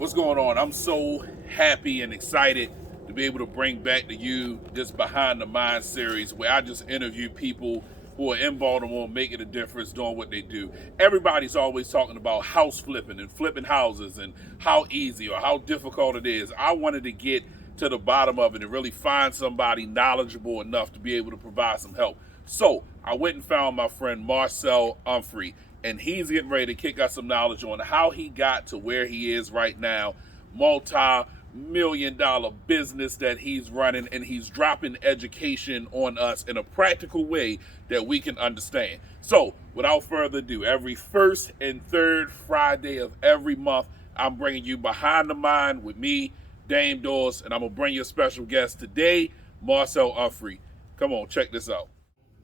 What's going on? I'm so happy and excited to be able to bring back to you this Behind the Mind series where I just interview people who are in Baltimore making a difference doing what they do. Everybody's always talking about house flipping and flipping houses and how easy or how difficult it is. I wanted to get to the bottom of it and really find somebody knowledgeable enough to be able to provide some help. So I went and found my friend Marcel Umphery, and he's getting ready to kick us some knowledge on how he got to where he is right now, multi-million-dollar business that he's running, and he's dropping education on us in a practical way that we can understand. So without further ado, every first and third Friday of every month, I'm bringing you Behind the Mind with me, Dame Dawes, and I'm going to bring you a special guest today, Marcel Umphery. Come on, check this out.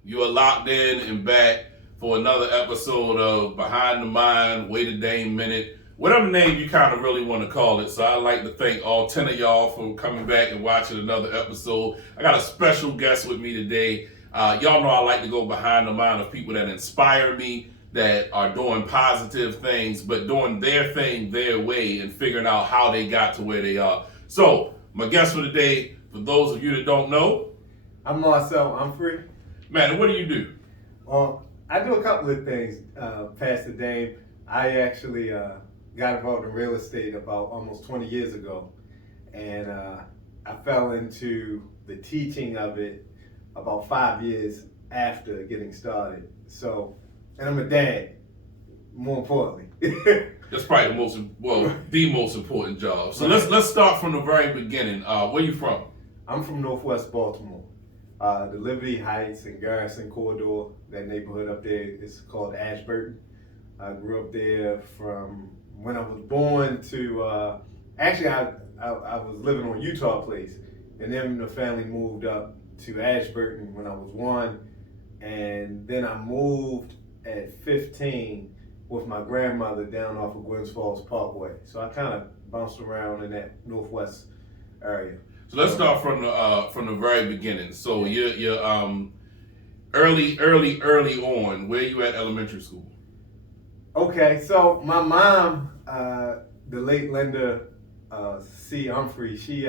You are locked in and back for another episode of Behind the Mind, Way to Dame Minute, whatever name you kind of really want to call it. So I'd like to thank all 10 of y'all for coming back and watching another episode. I got a special guest with me today. Y'all know I like to go behind the mind of people that inspire me, that are doing positive things, but doing their thing their way and figuring out how they got to where they are. So my guest for today, for those of you that don't know, I'm Marcel Umphery. Man, what do you do? I do a couple of things, Pastor Dame. I actually got involved in real estate about almost 20 years ago, and I fell into the teaching of it about 5 years after getting started. So, and I'm a dad, more importantly. That's probably the most important job. So let's start from the very beginning. Where you from? I'm from Northwest Baltimore. The Liberty Heights and Garrison corridor, that neighborhood up there is called Ashburton. I grew up there from when I was born to, actually I was living on Utah Place, and then the family moved up to Ashburton when I was 1, and then I moved at 15 with my grandmother down off of Gwynns Falls Parkway. So I kind of bounced around in that Northwest area. So let's start from the very beginning. So you're early on. Where you at elementary school? Okay, so my mom, the late Linda C. Umphery, she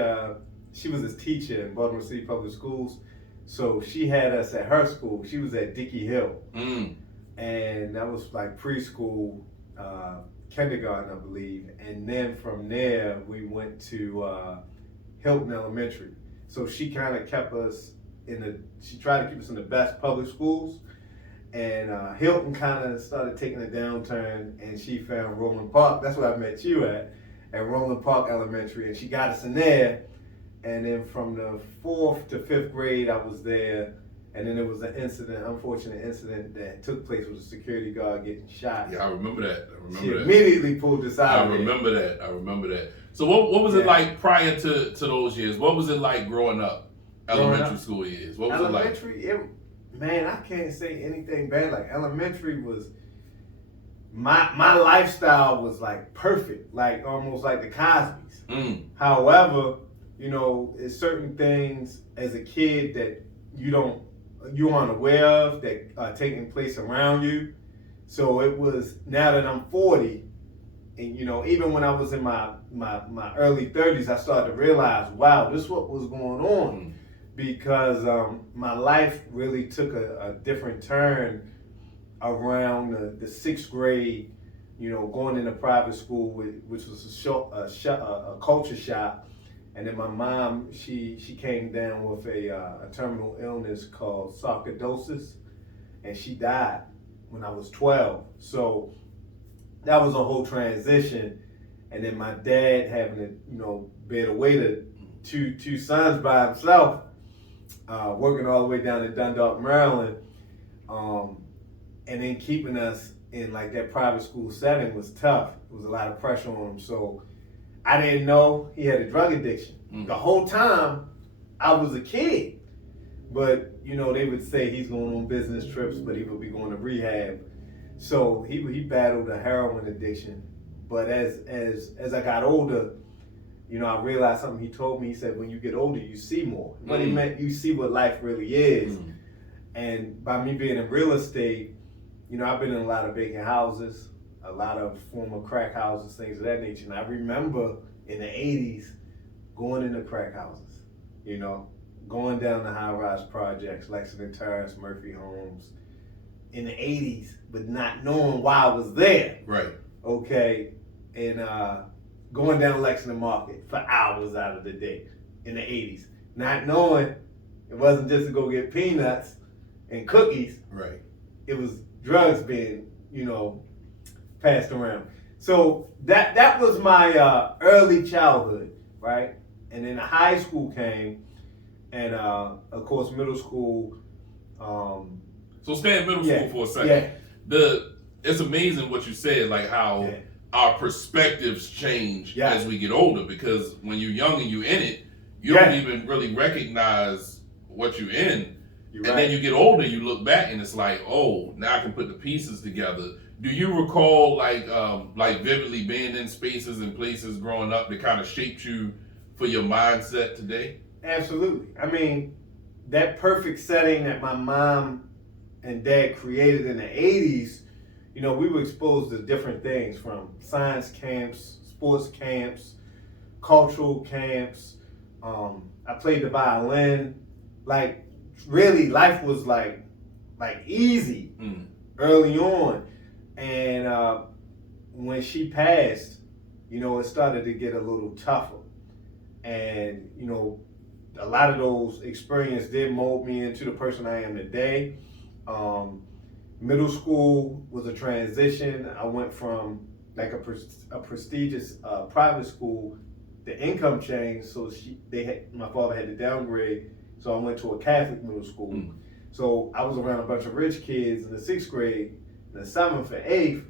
was a teacher in Baltimore City Public Schools. So she had us at her school. She was at Dickey Hill, and that was like preschool, kindergarten, I believe. And then from there we went to Hilton Elementary. So she kind of kept us she tried to keep us in the best public schools. And Hilton kind of started taking a downturn, and she found Roland Park. That's where I met you at Roland Park Elementary. And she got us in there. And then from the 4th to 5th grade, I was there. And then there was an unfortunate incident that took place with a security guard getting shot. Yeah, I remember that. She immediately pulled us out. I remember that. So what was it like prior to those years? What was it like growing up? Elementary school years. What was elementary, it like? Man, I can't say anything bad. Like elementary was, my lifestyle was like perfect, like almost like the Cosby's. However, it's certain things as a kid that you aren't aware of that are taking place around you. So it was, now that I'm 40, and even when I was in my early 30s, I started to realize, wow, this is what was going on. Because my life really took a different turn around the 6th grade, going into private school, which was a culture shock. And then my mom, she came down with a terminal illness called sarcoidosis, and she died when I was 12. So that was a whole transition. And then my dad having to, bear the weight of two sons by himself, working all the way down in Dundalk, Maryland, and then keeping us in like that private school setting was tough. There was a lot of pressure on him. So I didn't know he had a drug addiction. The whole time I was a kid. But, they would say he's going on business trips, but he would be going to rehab. So he battled a heroin addiction. But as I got older, I realized something he told me. He said, when you get older, you see more. What he meant, you see what life really is. And by me being in real estate, I've been in a lot of vacant houses. a lot of former crack houses, things of that nature. And I remember in the 80s going into crack houses, you know, going down the high-rise projects, Lexington Terrace, Murphy Homes, in the 80s, but not knowing why I was there. Right. Okay. And going down Lexington Market for hours out of the day in the 80s. Not knowing it wasn't just to go get peanuts and cookies. Right. It was drugs being, passed around. So that was my early childhood, right? And then high school came, and of course middle school. So stay in middle school for a second. Yeah. It's amazing what you said, like how our perspectives change as we get older. Because when you're young and you're in it, you don't even really recognize what you're in. Then you get older, you look back and it's like, oh, now I can put the pieces together. Do you recall like vividly being in spaces and places growing up that kind of shaped you for your mindset today? Absolutely. I mean, that perfect setting that my mom and dad created in the 80s, we were exposed to different things, from science camps, sports camps, cultural camps. I played the violin. Like, really, life was like easy early on. And when she passed, it started to get a little tougher. And, a lot of those experiences did mold me into the person I am today. Middle school was a transition. I went from like a prestigious private school. The income changed, so my father had to downgrade. So I went to a Catholic middle school. So I was around a bunch of rich kids in the 6th grade. In the 7th and 8th,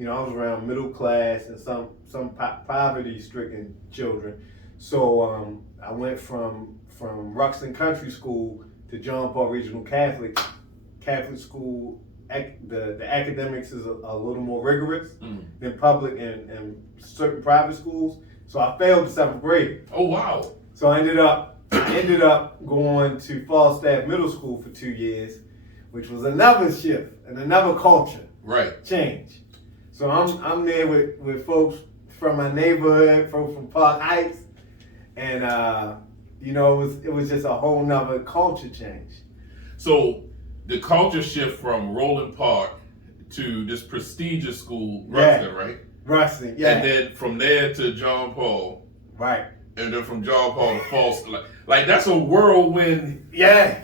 I was around middle class and some poverty-stricken children. So I went from Ruxton Country School to John Paul Regional Catholic school. The academics is a little more rigorous than public and certain private schools. So I failed the 7th grade. Oh wow! So I ended up going to Falstaff Middle School for 2 years, which was another shift and another culture change. So I'm there with folks from my neighborhood, folks from Park Heights, and it was just a whole nother culture change. So the culture shift from Roland Park to this prestigious school, Ruxton, right? Ruxton, yeah. And then from there to John Paul. Right. And then from John Paul to Falstaff. Like that's a whirlwind. Yeah.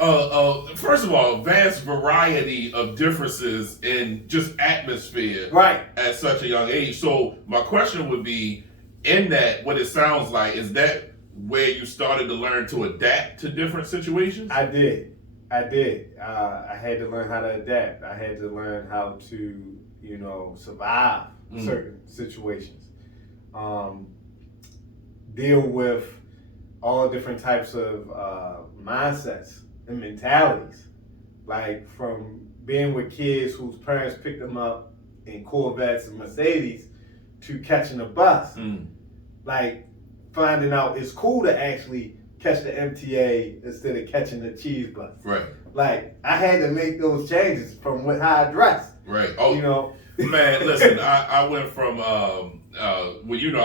First of all, a vast variety of differences in just atmosphere. Right. At such a young age. So my question would be, in that, what it sounds like, is that where you started to learn to adapt to different situations? I did. I had to learn how to adapt. I had to learn how to, survive certain situations. Deal with all different types of mindsets and mentalities. Like from being with kids whose parents picked them up in Corvettes and Mercedes to catching a bus. Like finding out it's cool to actually catch the MTA instead of catching the cheese bus. Right. Like I had to make those changes from how I dressed. Right. Oh, man, listen, I went from I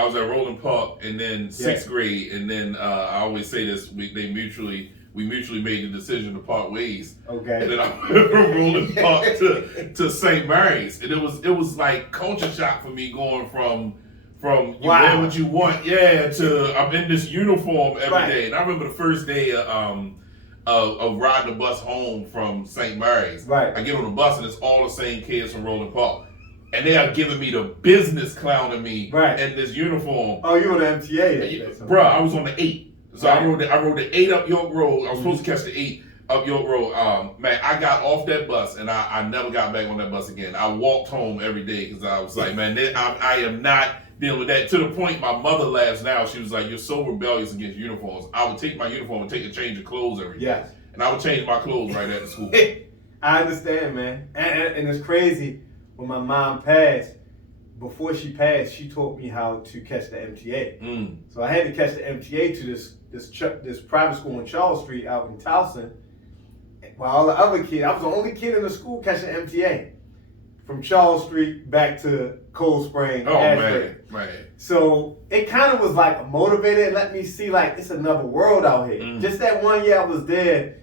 was at Roland Park and then 6th grade, and then I always say this, we mutually made the decision to part ways. Okay. And then I went from Roland Park to St. Mary's, and it was like culture shock for me going from you wear what you want, to I'm in this uniform every day. And I remember the first day of riding the bus home from St. Mary's. Right. I get on the bus and it's all the same kids from Roland Park. And they are giving me the business clowning me in this uniform. Oh, you on the MTA? Bruh, I was on the 8. So I rode the 8 up York Road. I was supposed to catch the 8 up York Road. Man, I got off that bus and I never got back on that bus again. I walked home every day because I was like, man, I am not dealing with that. To the point my mother laughs now. She was like, you're so rebellious against uniforms. I would take my uniform and take a change of clothes every day. Yes. And I would change my clothes right after school. I understand, man. And it's crazy. When my mom passed, before she passed, she taught me how to catch the MTA. So I had to catch the MTA to this private school on Charles Street out in Towson. While all the other kids, I was the only kid in the school catching the MTA from Charles Street back to Cold Spring. Oh, man. So it kind of was like a motivator and let me see like it's another world out here. Just that one year I was there,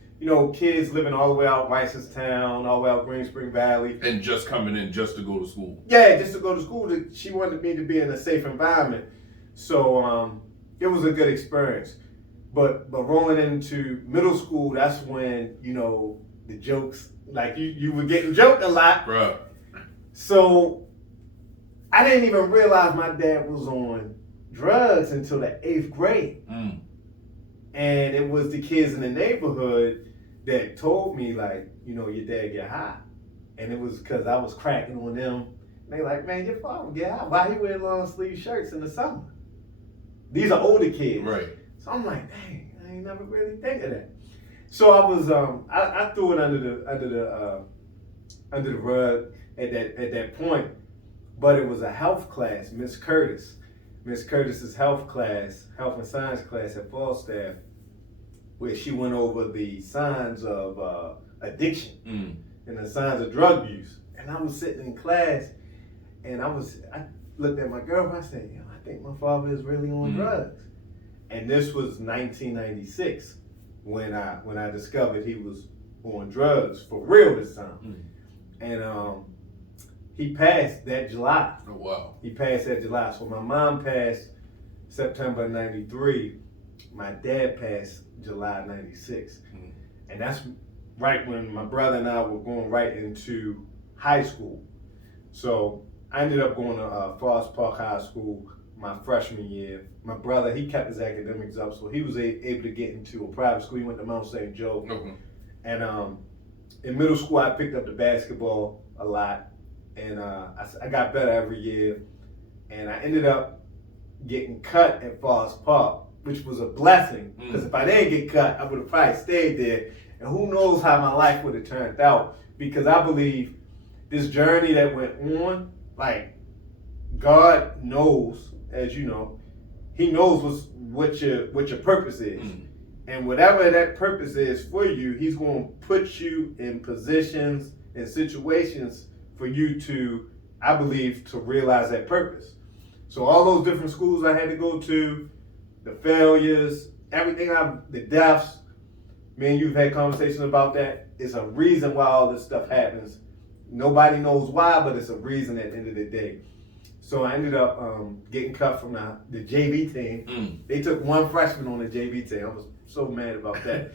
kids living all the way out Ricestown, all the way out Green Spring Valley. And just coming in just to go to school. Yeah, just to go to school. She wanted me to be in a safe environment. So it was a good experience. But rolling into middle school, that's when, the jokes, like you were getting joked a lot. Bruh. So I didn't even realize my dad was on drugs until the 8th grade. And it was the kids in the neighborhood that told me, like, your dad get high. And it was because I was cracking on them. And they like, man, your father get high. Why he wear long sleeve shirts in the summer? These are older kids. Right. So I'm like, dang, I ain't never really think of that. So I was, I threw it under the rug at that point. But it was a health class, Miss Curtis. Miss Curtis's health and science class at Falstaff, where she went over the signs of addiction and the signs of drug use. And I was sitting in class, and I looked at my girlfriend. I said, I think my father is really on drugs. And this was 1996 when I discovered he was on drugs for real this time. And he passed that July. Oh, wow. He passed that July. So my mom passed September 93. My dad passed July 96. And that's right when my brother and I were going right into high school. So I ended up going to Forest Park High School my freshman year. My brother, he kept his academics up, so he was able to get into a private school. He went to Mount St. Joe. And in middle school, I picked up the basketball a lot. And I got better every year. And I ended up getting cut at Forest Park, which was a blessing. Because if I didn't get cut, I would have probably stayed there. And who knows how my life would have turned out. Because I believe this journey that went on, like, God knows, as you know, He knows what your purpose is. And whatever that purpose is for you, He's going to put you in positions and situations for you to, I believe, to realize that purpose. So all those different schools I had to go to, the failures, everything, the deaths, me and you've had conversations about that. It's a reason why all this stuff happens. Nobody knows why, but it's a reason at the end of the day. So I ended up getting cut from the JV team. They took one freshman on the JV team. I was so mad about that.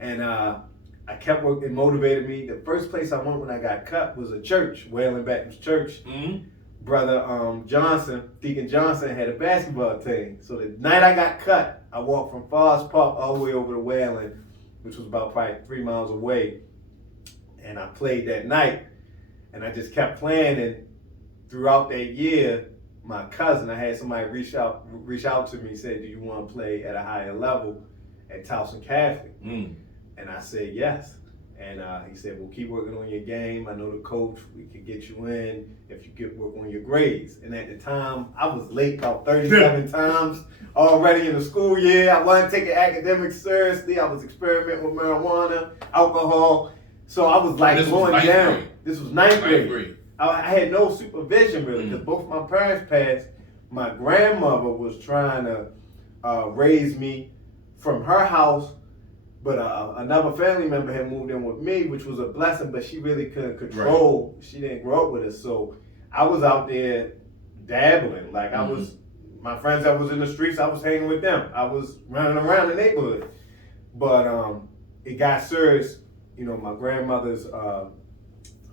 And I kept working. It motivated me. The first place I went when I got cut was a church, Wayland Baptist Church. Brother Johnson, Deacon Johnson, had a basketball team. So the night I got cut, I walked from Forest Park all the way over to Wayland, which was about probably 3 miles away. And I played that night. And I just kept playing. And throughout that year, my cousin, I had somebody reach out to me and said, do you want to play at a higher level at Towson Catholic? And I said yes. And he said, well, keep working on your game. I know the coach, we could get you in if you get work on your grades. And at the time, I was late about 37 times already in the school year. I wasn't taking academics seriously. I was experimenting with marijuana, alcohol. So I was like going down. This was ninth grade. I had no supervision really because both my parents passed. My grandmother was trying to raise me from her house, but another family member had moved in with me, which was a blessing, but she really couldn't control. Right. She didn't grow up with us. So I was out there dabbling. Like I was, my friends that was in the streets, I was hanging with them. I was running around the neighborhood. But it got serious. You know, my grandmother's,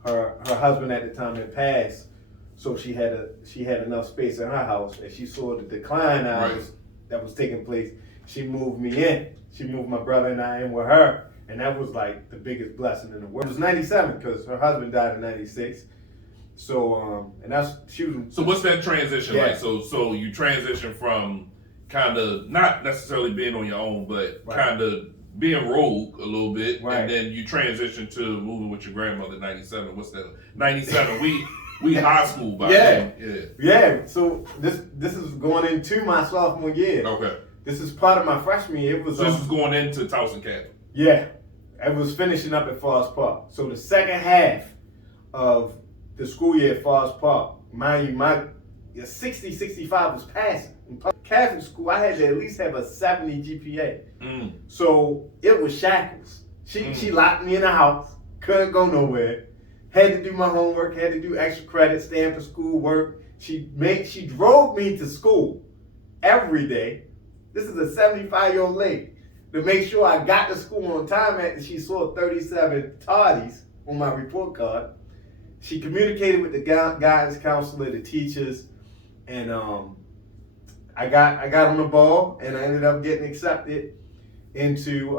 her husband at the time had passed. So she had enough space in her house, and she saw the decline that was taking place. She moved me in. She moved my brother and I in with her, and that was like the biggest blessing in the world. It was 97 because her husband died in 96. So So what's that transition like? So you transition from kind of not necessarily being on your own, but kind of being rogue a little bit, and then you transition to moving with your grandmother in 97. What's that? 97. We high school by then. Yeah. So this is going into my sophomore year. Okay. This is part of my freshman year. This was going into Towson Catholic. Yeah. I was finishing up at Forest Park. So the second half of the school year at Forest Park, mind you, my 60, 65 was passing. In Catholic school, I had to at least have a 70 GPA. So it was shackles. She locked me in the house, couldn't go nowhere, had to do my homework, had to do extra credit, stay after school, work. She drove me to school every day. This is a 75-year-old lady, to make sure I got to school on time after she saw 37 tardies on my report card. She communicated with the guidance counselor, the teachers, and I got on the ball, and I ended up getting accepted into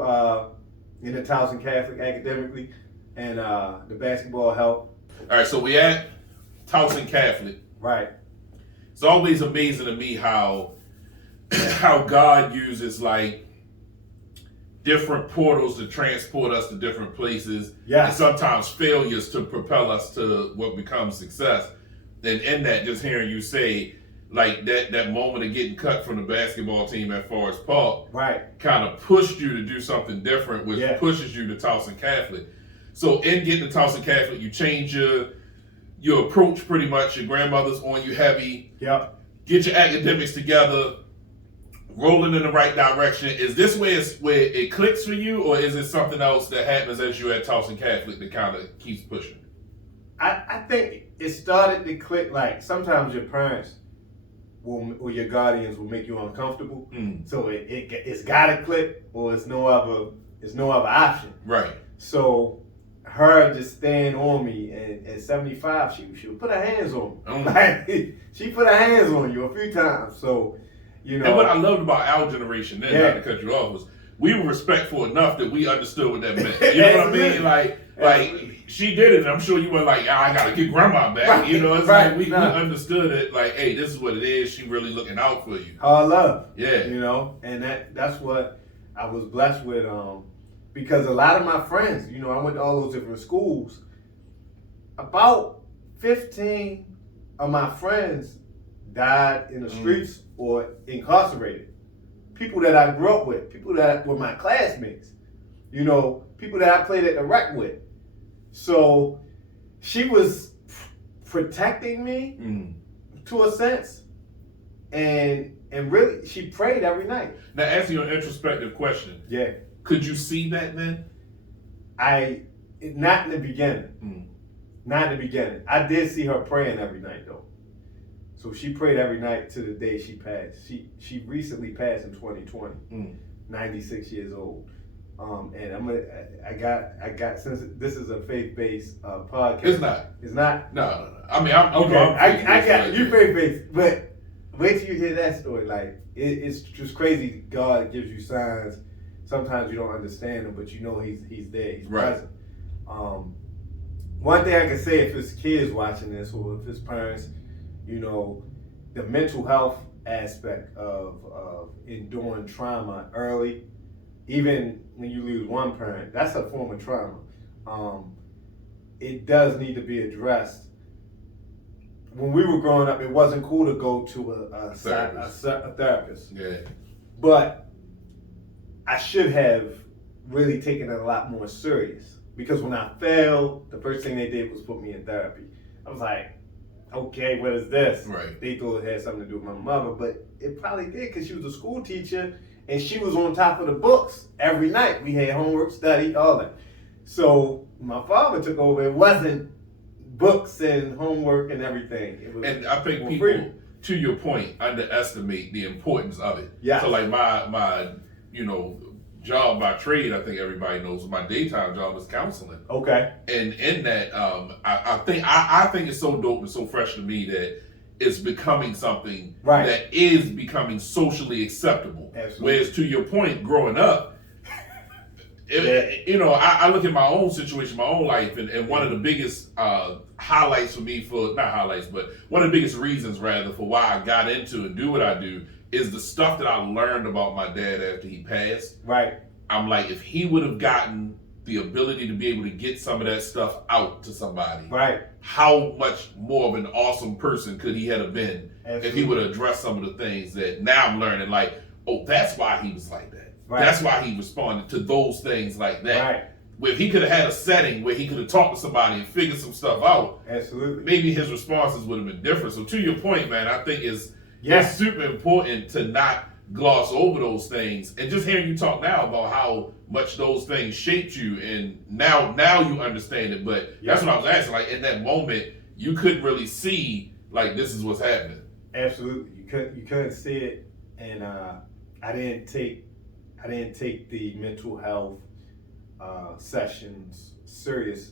the Towson Catholic academically, and the basketball helped. All right, so we at Towson Catholic. Right. It's always amazing to me how God uses like different portals to transport us to different places, and sometimes failures to propel us to what becomes success. And in that, just hearing you say, like that moment of getting cut from the basketball team at Forest Park, right, kind of pushed you to do something different, which pushes you to Towson Catholic. So in getting to Towson Catholic, you change your approach pretty much. Your grandmother's on you heavy. Yep. Get your academics together, rolling in the right direction. Is this where it clicks for you, or is it something else that happens as you're at Towson Catholic that kind of keeps pushing? I think it started to click. Like sometimes your parents or your guardians will make you uncomfortable, so it's gotta click, or it's no other option. Right. So her just staying on me, and at 75, she would put her hands on me. Like, she put her hands on you a few times. So, you know. And what I loved about our generation then, not to cut you off, was we were respectful enough that we understood what that meant. You know what I mean? Like she did it, and I'm sure you were like, I gotta get grandma back. Right. You know, it's like we understood it. Like, hey, this is what it is. She really looking out for you. Hard love. Yeah. You know, and that's what I was blessed with. Because a lot of my friends, you know, I went to all those different schools. About 15 of my friends died in the streets or incarcerated. People that I grew up with, people that were my classmates, you know, people that I played at the rec with. So she was protecting me to a sense, and really she prayed every night. Now, answer your introspective question. Yeah. Could you see that then? Not in the beginning. Not in the beginning. I did see her praying every night though. So she prayed every night to the day she passed. She recently passed in 2020, 96 years old. And I got since this is a faith-based podcast. It's not. No. I mean, I'm okay. I got you faith-based, but wait till you hear that story. Like it's just crazy. God gives you signs. Sometimes you don't understand him, but you know he's there. He's present. One thing I can say, if it's kids watching this or if it's parents, you know, the mental health aspect of enduring trauma early, even when you lose one parent, that's a form of trauma. It does need to be addressed. When we were growing up, it wasn't cool to go to a therapist. Yeah. But I should have really taken it a lot more serious, because when I failed, the first thing they did was put me in therapy. I was like, okay, what is this? Right. They thought it had something to do with my mother, but it probably did, because she was a school teacher and she was on top of the books every night. We had homework, study, all that. So my father took over. It wasn't books and homework and everything. It was, and I think people, to your point, underestimate the importance of it. Yeah. So like my you know, job by trade, I think everybody knows, my daytime job is counseling. Okay. And in that, I think it's so dope and so fresh to me that it's becoming something that is becoming socially acceptable. Absolutely. Whereas to your point, growing up, you know, I look at my own situation, my own life, and one of the biggest highlights for me, not highlights, but one of the biggest reasons rather for why I got into and do what I do is the stuff that I learned about my dad after he passed. Right. I'm like, if he would have gotten the ability to be able to get some of that stuff out to somebody, right, how much more of an awesome person could he have been if he would have addressed some of the things that now I'm learning, like, oh, that's why he was like that. Right. That's why he responded to those things like that. Right. if he could have had a setting where he could have talked to somebody and figured some stuff out, absolutely, maybe his responses would have been different. So to your point, man, I think it's super important to not gloss over those things. And just hearing you talk now about how much those things shaped you, and now you understand it. But that's what I was asking. Like in that moment, you couldn't really see like this is what's happening. Absolutely, you couldn't see it, and I didn't take the mental health sessions serious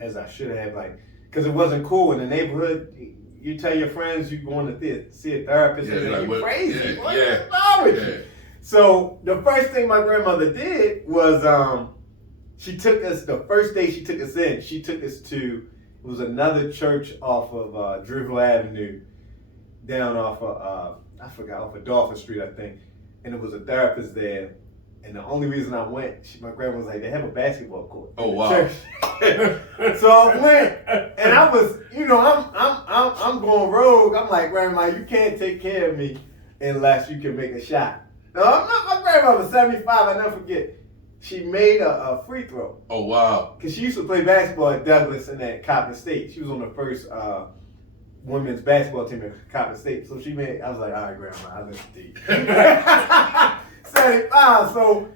as I should have, like, because it wasn't cool in the neighborhood. You tell your friends you're going to see a therapist, and like, you're crazy. What's wrong with you? So the first thing my grandmother did was she took us, the first day she took us in, she took us to, it was another church off of Drewville Avenue, down off of, I forgot, off of Dolphin Street, I think. And it was a therapist there. And the only reason I went, my grandma was like, they have a basketball court. Oh, wow. So I went, and I was, I'm going rogue. I'm like, Grandma, you can't take care of me unless you can make a shot. No, my grandma was 75, I never forget. She made a free throw. Oh, wow. Because she used to play basketball at Douglas and at Coppin State. She was on the first women's basketball team at Coppin State. So she made, I was like, all right, Grandma, I listen to you. 75, so,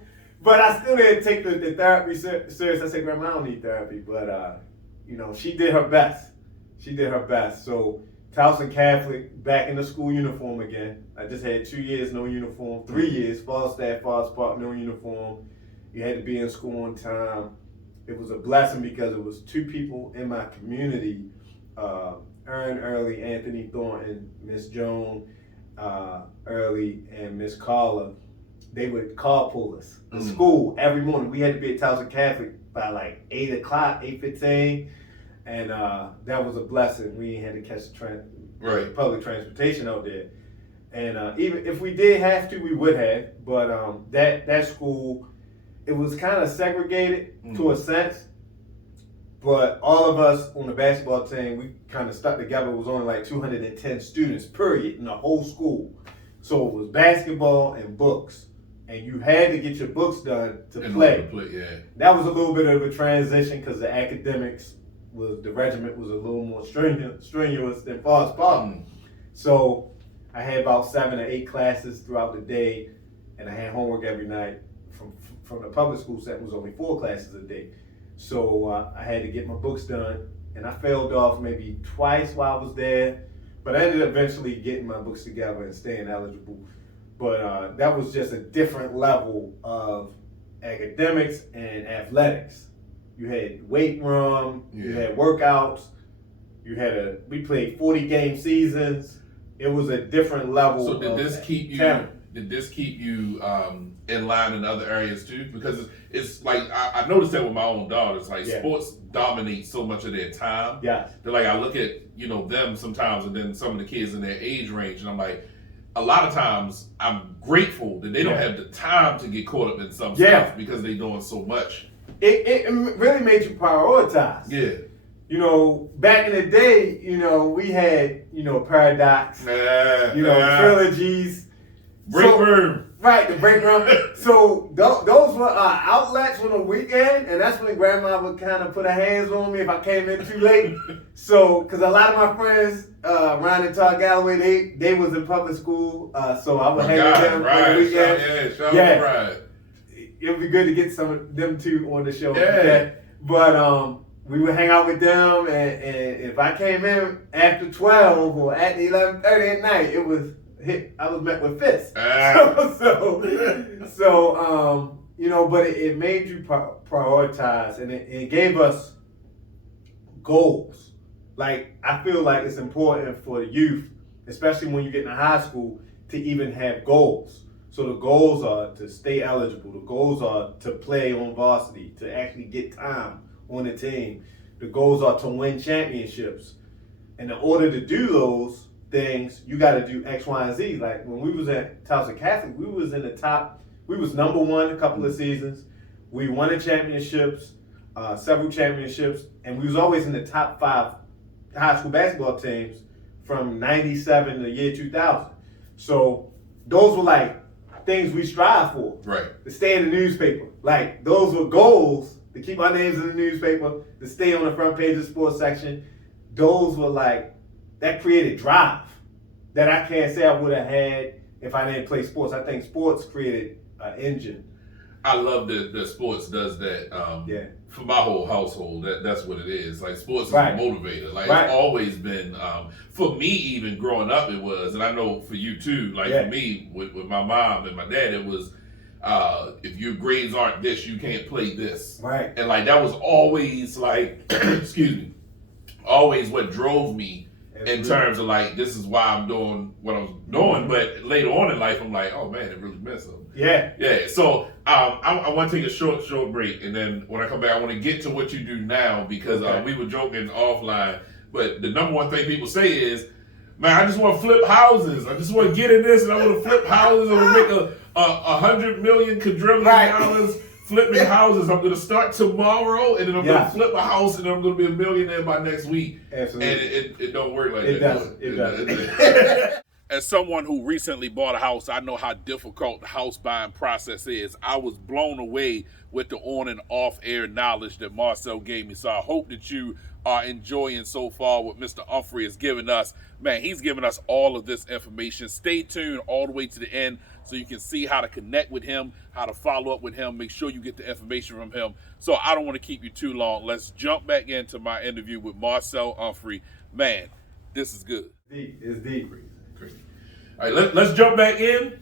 but I still didn't take the therapy serious. I said, Grandma, I don't need therapy. But, she did her best. She did her best. So, Towson Catholic, back in the school uniform again. I just had 2 years, no uniform. 3 years, Falstaff, Forest Park, no uniform. You had to be in school on time. It was a blessing because it was 2 people in my community, Aaron Early, Anthony Thornton, Miss Joan Early, and Miss Carla. They would carpool us to school every morning. We had to be at Towson Catholic by like 8 o'clock, 8:15. And that was a blessing. We had to catch public transportation out there. And even if we did have to, we would have. But that school, it was kind of segregated to a sense. But all of us on the basketball team, we kind of stuck together. It was only like 210 students, period, in the whole school. So it was basketball and books. And you had to get your books done to play. That was a little bit of a transition because the academics the regiment was a little more strenuous than Forest Park. So I had about 7 or 8 classes throughout the day, and I had homework every night. From the public school setting, was only 4 classes a day. So I had to get my books done, and I failed off maybe twice while I was there, but I ended up eventually getting my books together and staying eligible. But that was just a different level of academics and athletics. You had weight room, you had workouts, we played 40-game seasons. It was a different level. So did this keep you talent. Did this keep you in line in other areas too? Because it's like I noticed that with my own daughters. Like sports dominate so much of their time. Yeah. They're like, I look at them sometimes, and then some of the kids in their age range, and I'm like, a lot of times I'm grateful that they don't have the time to get caught up in some stuff because they're doing so much. It really made you prioritize. Yeah. Back in the day, we had, Paradox, trilogies. Break room. Right, the break room. So those were outlets on the weekend, and that's when Grandma would kind of put her hands on me if I came in too late. So, because a lot of my friends, Ryan and Todd Galloway, they was in public school, so I would hang with them on the weekend. Shout out Ryan. It would be good to get some of them two on the show. Yeah. But we would hang out with them, and if I came in after 12 or at 11:30 at night, I was met with fists. But it made you prioritize, and it gave us goals. Like, I feel like it's important for the youth, especially when you get in high school, to even have goals. So the goals are to stay eligible. The goals are to play on varsity, to actually get time on the team. The goals are to win championships. And in order to do those things, you got to do X, Y, and Z. Like when we was at Towson Catholic, we was in the top. We was number 1 a couple of seasons. We won the championships, several championships, and we was always in the top 5 high school basketball teams from '97 to year 2000. So those were like things we strive for. Right. To stay in the newspaper. Like those were goals to keep our names in the newspaper, to stay on the front page of the sports section. Those were like, that created drive that I can't say I would have had if I didn't play sports. I think sports created an engine. I love that sports does that. For my whole household, that's what it is. Like, sports is a motivator. Like, it's always been, for me, even growing up, it was, and I know for you too. Like, for me, with my mom and my dad, it was, if your grades aren't this, you can't play this. Right. And like, that was always like, excuse me, always what drove me. In terms of like, this is why I'm doing what I'm doing, but later on in life, I'm like, oh man, it really meant something. Yeah. So I want to take a short break, and then when I come back, I want to get to what you do now, because we were joking offline, but the number one thing people say is, man, I just want to flip houses. I just want to get in this, and I want to flip houses. I want to make $100 million quadrillion dollars. Flipping houses. I'm going to start tomorrow, and then I'm going to flip a house, and then I'm going to be a millionaire by next week. Absolutely. And it don't work like that. It doesn't. As someone who recently bought a house, I know how difficult the house buying process is. I was blown away with the on and off air knowledge that Marcel gave me. So I hope that you are enjoying so far what Mr. Umphery has given us. Man, he's given us all of this information. Stay tuned all the way to the end so you can see how to connect with him, how to follow up with him. Make sure you get the information from him. So I don't want to keep you too long. Let's jump back into my interview with Marcel Umphery. Man, this is good. It's deep. All right, let's jump back in.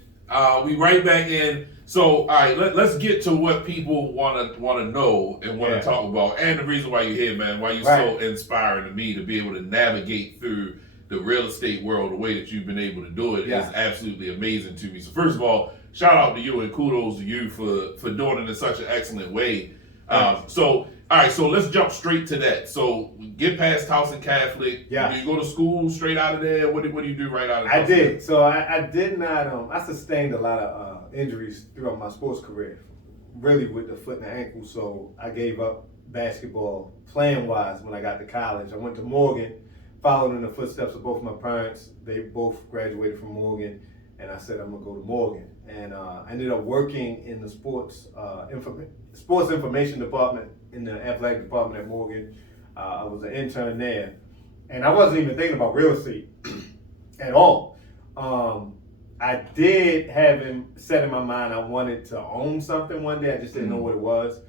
We right back in. So, all right, let's get to what people want to know and want to talk about, and the reason why you're here, man. Why you're so inspiring to me to be able to navigate through the real estate world the way that you've been able to do it is absolutely amazing to me. So, first of all, shout out to you and kudos to you for doing it in such an excellent way. All right, so let's jump straight to that. So get past Towson Catholic. Yeah. Do you go to school straight out of there? What do you do right out of there? I did. So I did not, I sustained a lot of injuries throughout my sports career, really with the foot and the ankle. So I gave up basketball playing wise when I got to college. I went to Morgan, followed in the footsteps of both my parents. They both graduated from Morgan, and I said I'm going to go to Morgan. And I ended up working in the sports information department, in the athletic department at Morgan. I was an intern there, and I wasn't even thinking about real estate at all. I did have him set in my mind I wanted to own something one day. I just didn't know what it was,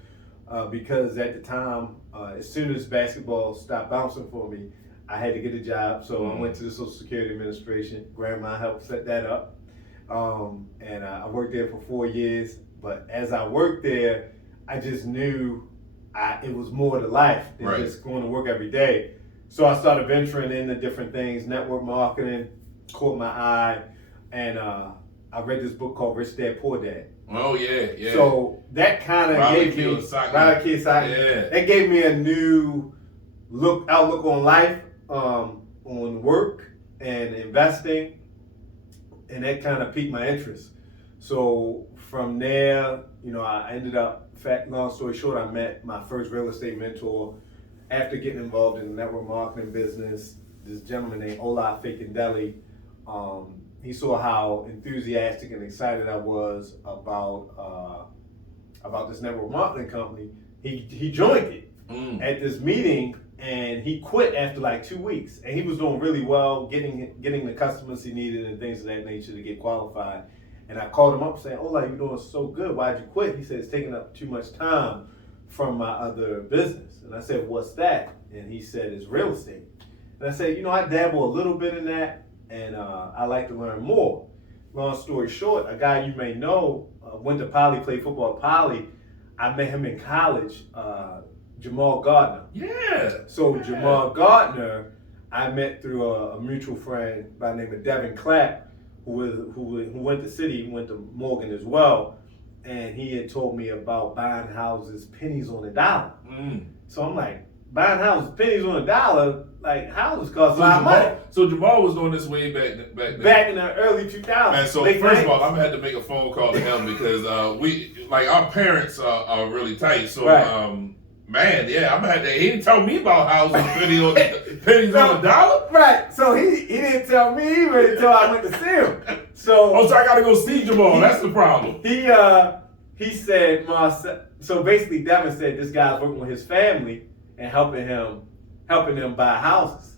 because at the time, as soon as basketball stopped bouncing for me, I had to get a job. So I went to the Social Security Administration. Grandma helped set that up, and I worked there for 4 years. But as I worked there, I just knew it was more to life than just going to work every day. So I started venturing into different things. Network marketing caught my eye, and I read this book called Rich Dad Poor Dad. Oh yeah. So that kind of gave me that gave me a new outlook on life, on work and investing, and that kind of piqued my interest. So from there, I ended up. Long story short, I met my first real estate mentor after getting involved in the network marketing business. This gentleman named Olaf Fakendeli. He saw how enthusiastic and excited I was about this network marketing company. He joined it at this meeting, and he quit after like 2 weeks. And he was doing really well, getting the customers he needed and things of that nature to get qualified. And I called him up saying, Ola, you're doing so good. Why'd you quit? He said, it's taking up too much time from my other business. And I said, what's that? And he said, it's real estate. And I said, I dabble a little bit in that, and I like to learn more. Long story short, a guy you may know went to Poly, played football at Poly. I met him in college, Jamal Gardner. So Jamal Gardner, I met through a mutual friend by the name of Devin Clapp, who went to City, went to Morgan as well, and he had told me about buying houses pennies on the dollar. So I'm like, buying houses pennies on the dollar, like houses cost a lot of money. So Jamal was doing this way back then. Back in the early 2000s. And so first of all, I'm gonna have to make a phone call to him because our parents are really tight. So man, yeah, I'm gonna have to. He didn't tell me about houses pennies on the dollar. Right. So he didn't tell me either until I went to see him. So I gotta go see Jamal. That's the problem. he said, Marcel. So basically, Devin said this guy's working with his family and helping them buy houses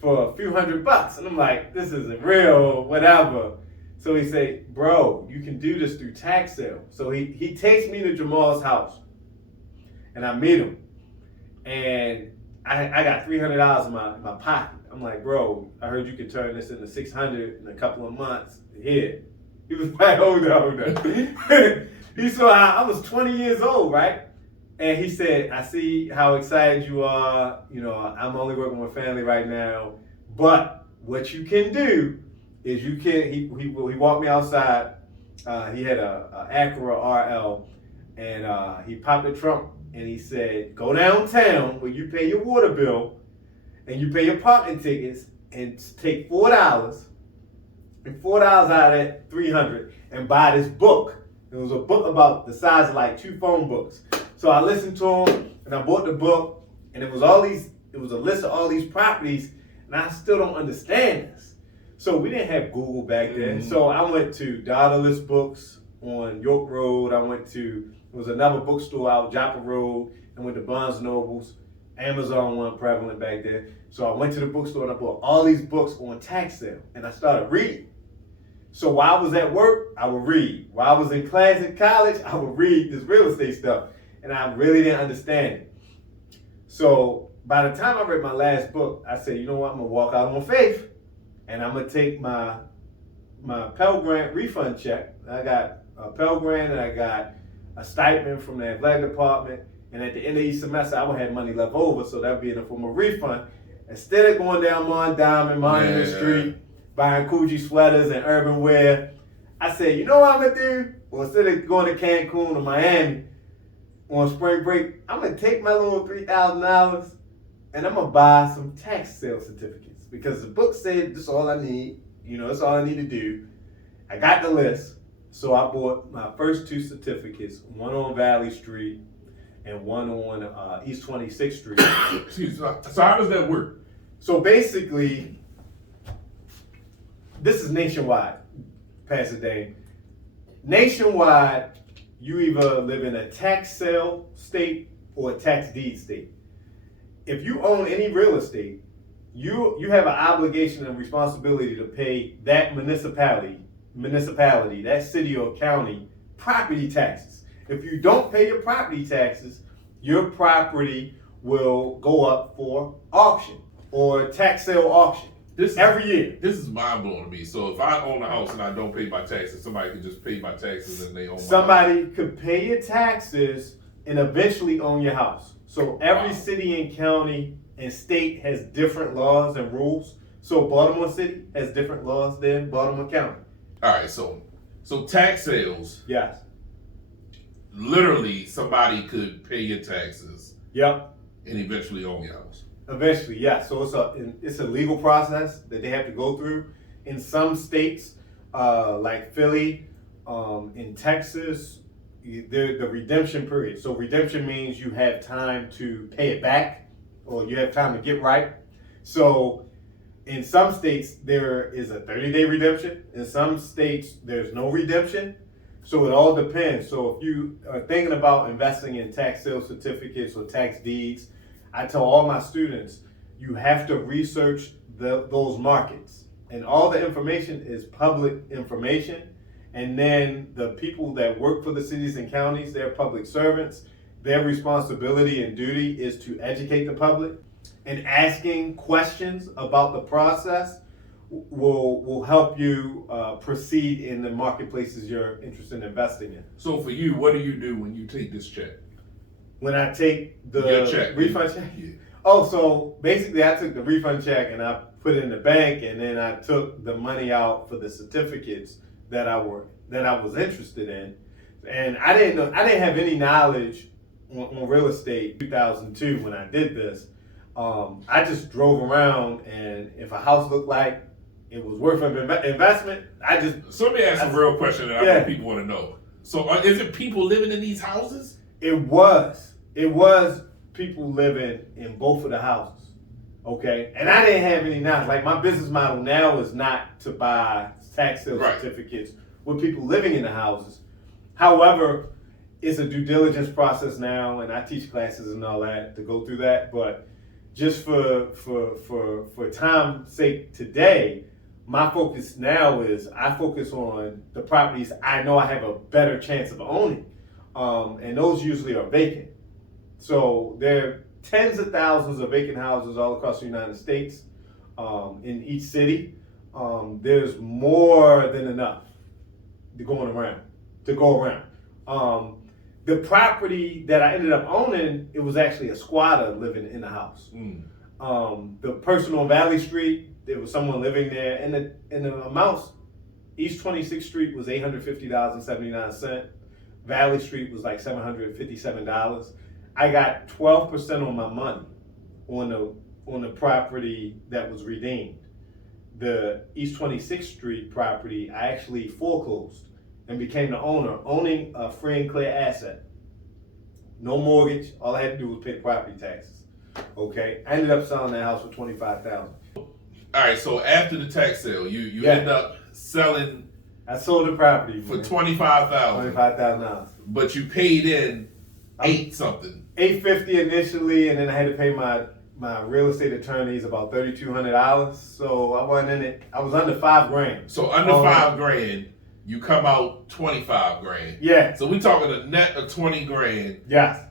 for a few $100. And I'm like, this isn't real, whatever. So he said, bro, you can do this through tax sale. So he takes me to Jamal's house, and I meet him, and I got $300 in my pocket. I'm like, bro, I heard you could turn this into $600 in a couple of months. Here. He was like, hold on. He saw I was 20 years old, right? And he said, I see how excited you are. You know, I'm only working with family right now. But what you can do is you can, he walked me outside. He had a Acura RL, and he popped the trunk, and he said, go downtown where you pay your water bill and you pay your parking tickets, and take $4 and $4 out of that $300 and buy this book. It was a book about the size of like 2 phone books. So I listened to him, and I bought the book, and it was a list of all these properties, and I still don't understand this. So we didn't have Google back then. Mm-hmm. So I went to Daughterless Books on York Road. There was another bookstore out Joppa Road, and went to Barnes Nobles. Amazon wasn't prevalent back then. So I went to the bookstore and I bought all these books on tax sale, and I started reading. So while I was at work, I would read. While I was in class in college, I would read this real estate stuff, and I really didn't understand it. So by the time I read my last book, I said, you know what, I'm gonna walk out on faith, and I'm gonna take my Pell Grant refund check. I got a Pell Grant, and I got a stipend from the athletic department, and at the end of each semester, I would have money left over, so that'd be enough for my refund. Instead of going down Mondime and the Street, buying Coogee sweaters and urban wear, I said, you know what I'm gonna do? Well, instead of going to Cancun or Miami on spring break, I'm gonna take my little $3,000 and I'm gonna buy some tax sale certificates, because the book said this is all I need. You know, that's all I need to do. I got the list, so I bought my first 2 certificates, one on Valley Street and one on East 26th Street. Excuse me. So how does that work? So basically, this is nationwide, Pastor Dane. Nationwide, you either live in a tax sale state or a tax deed state. If you own any real estate, you have an obligation and responsibility to pay that municipality, that city or county, property taxes. If you don't pay your property taxes, your property will go up for auction or tax sale auction. Every year. This is mind blowing to me. So if I own a house and I don't pay my taxes, somebody could just pay my taxes and they own my Somebody house. could pay your taxes and eventually own your house. So every city and county and state has different laws and rules. So Baltimore City has different laws than Baltimore County. All right, so tax sales. Yes. Literally, somebody could pay your taxes. Yep. And eventually own your house. Eventually, yeah. So it's a legal process that they have to go through. In some states, like Philly, in Texas, the redemption period. So redemption means you have time to pay it back, or you have time to get right. So in some states, there is a 30-day redemption. In some states, there's no redemption. So it all depends. So if you are thinking about investing in tax sale certificates or tax deeds, I tell all my students, you have to research those markets. And all the information is public information. And then the people that work for the cities and counties, they're public servants. Their responsibility and duty is to educate the public. And asking questions about the process will help you proceed in the marketplaces you're interested in investing in. So for you, what do you do when you take this check? When I take the check. refund check? Yeah. Oh, so basically I took the refund check and I put it in the bank, and then I took the money out for the certificates that I was interested in. And I didn't have any knowledge on real estate in 2002 when I did this. I just drove around, and if a house looked like it was worth an investment, So let me ask a real question that I think people want to know. So is it people living in these houses? It was people living in both of the houses, okay? And I didn't have any knowledge. Like, my business model now is not to buy tax sale certificates with people living in the houses. However, it's a due diligence process now, and I teach classes and all that to go through that. But just for time's sake today, my focus now is I focus on the properties I know I have a better chance of owning, and those usually are vacant. So there are tens of thousands of vacant houses all across the United States, in each city. There's more than enough to go around. The property that I ended up owning, it was actually a squatter living in the house. The person on Valley Street, there was someone living there, and the amounts, East 26th Street was $850.79. Valley Street was like $757. I got 12% on my money on the property that was redeemed. The East 26th Street property, I actually foreclosed and became the owner, owning a free and clear asset. No mortgage. All I had to do was pay the property taxes. Okay, I ended up selling that house for $25,000. All right, so after the tax sale, you end up selling. I sold the property for $25,000. $25,000. But you paid in $850 initially, and then I had to pay my real estate attorneys about $3,200. So I wasn't in it. I was under $5,000. So under $5,000, you come out $25,000. Yeah. So we talking a net of $20,000. Yes.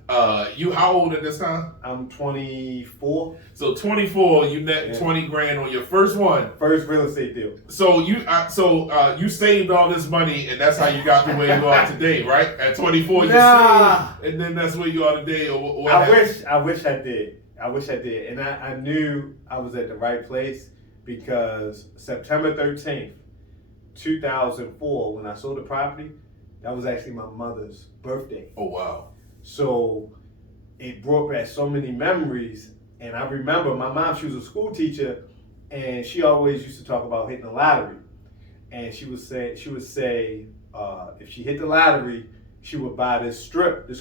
You how old at this time? I'm 24. So 24, you net $20,000 on your first one. First real estate deal. So you saved all this money, and that's how you got to where you are today, right? At 24, you saved, and then that's where you are today. I wish I did. And I knew I was at the right place because September 13th, 2004, when I sold the property, that was actually my mother's birthday. Oh, wow. So it brought back so many memories. And I remember my mom, she was a school teacher, and she always used to talk about hitting the lottery. And she would say, if she hit the lottery, she would buy this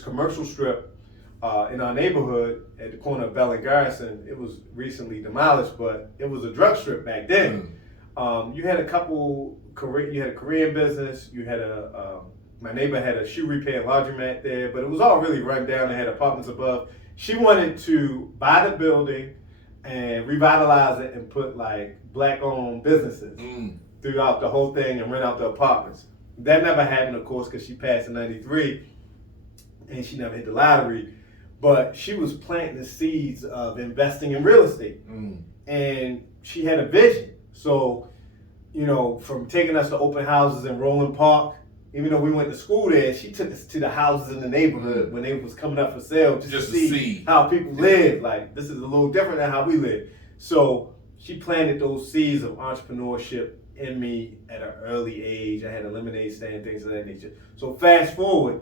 commercial strip in our neighborhood at the corner of Bell and Garrison. It was recently demolished, but it was a drug strip back then. You had you had a Korean business. You had my neighbor had a shoe repair laundromat there, but it was all really run down. They had apartments above. She wanted to buy the building and revitalize it and put like black-owned businesses throughout the whole thing and rent out the apartments. That never happened, of course, because she passed in '93 and she never hit the lottery. But she was planting the seeds of investing in real estate. And she had a vision. So, from taking us to open houses in Roland Park, even though we went to school there, she took us to the houses in the neighborhood when they was coming up for sale just to see how people live. Like, this is a little different than how we live. So she planted those seeds of entrepreneurship in me at an early age. I had a lemonade stand, things of that nature. So fast forward,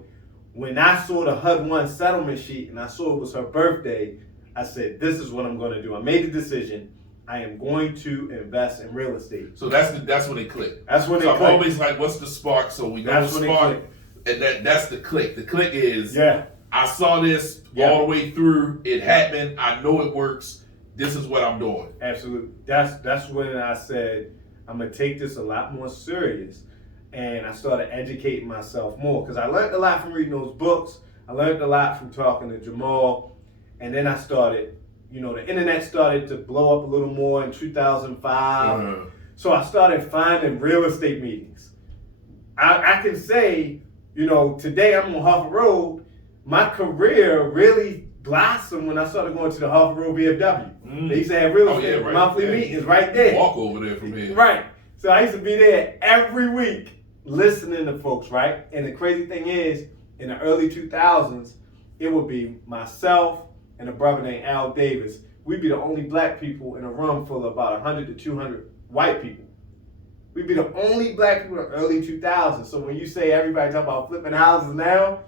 when I saw the HUD-1 settlement sheet and I saw it was her birthday, I said, this is what I'm going to do. I made the decision. I am going to invest in real estate. So that's when it clicked. That's when it clicked. I'm always like, what's the spark? So we know the spark, and that's the click. The click is, I saw this all the way through. It happened. I know it works. This is what I'm doing. Absolutely. That's when I said, I'm going to take this a lot more serious. And I started educating myself more because I learned a lot from reading those books. I learned a lot from talking to Jamal. And then I started, the internet started to blow up a little more in 2005. So I started finding real estate meetings. I can say, today I'm on Harford Road. My career really blossomed when I started going to the Harford Road VFW. They used to have real estate monthly meetings right there. Walk over there from here. Right. So I used to be there every week listening to folks, right? And the crazy thing is, in the early 2000s, it would be myself and a brother named Al Davis. We'd be the only black people in a room full of about 100 to 200 white people. We'd be the only black people in the early 2000s. So when you say everybody talk about flipping houses now,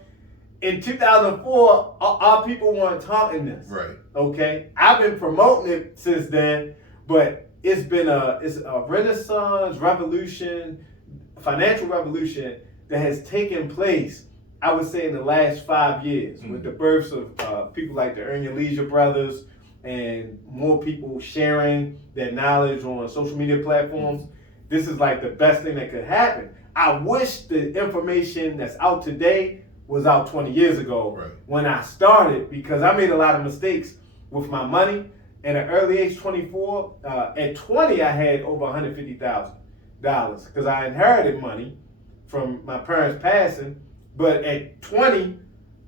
in 2004, our people weren't talking this. Right. Okay? I've been promoting it since then, but it's a renaissance revolution, financial revolution that has taken place, I would say, in the last 5 years with the births of people like the Earn Your Leisure brothers and more people sharing their knowledge on social media platforms. This is like the best thing that could happen. I wish the information that's out today was out 20 years ago right. when I started, because I made a lot of mistakes with my money. At an early age, 24, at 20, I had over $150,000 because I inherited money from my parents passing. But at 20,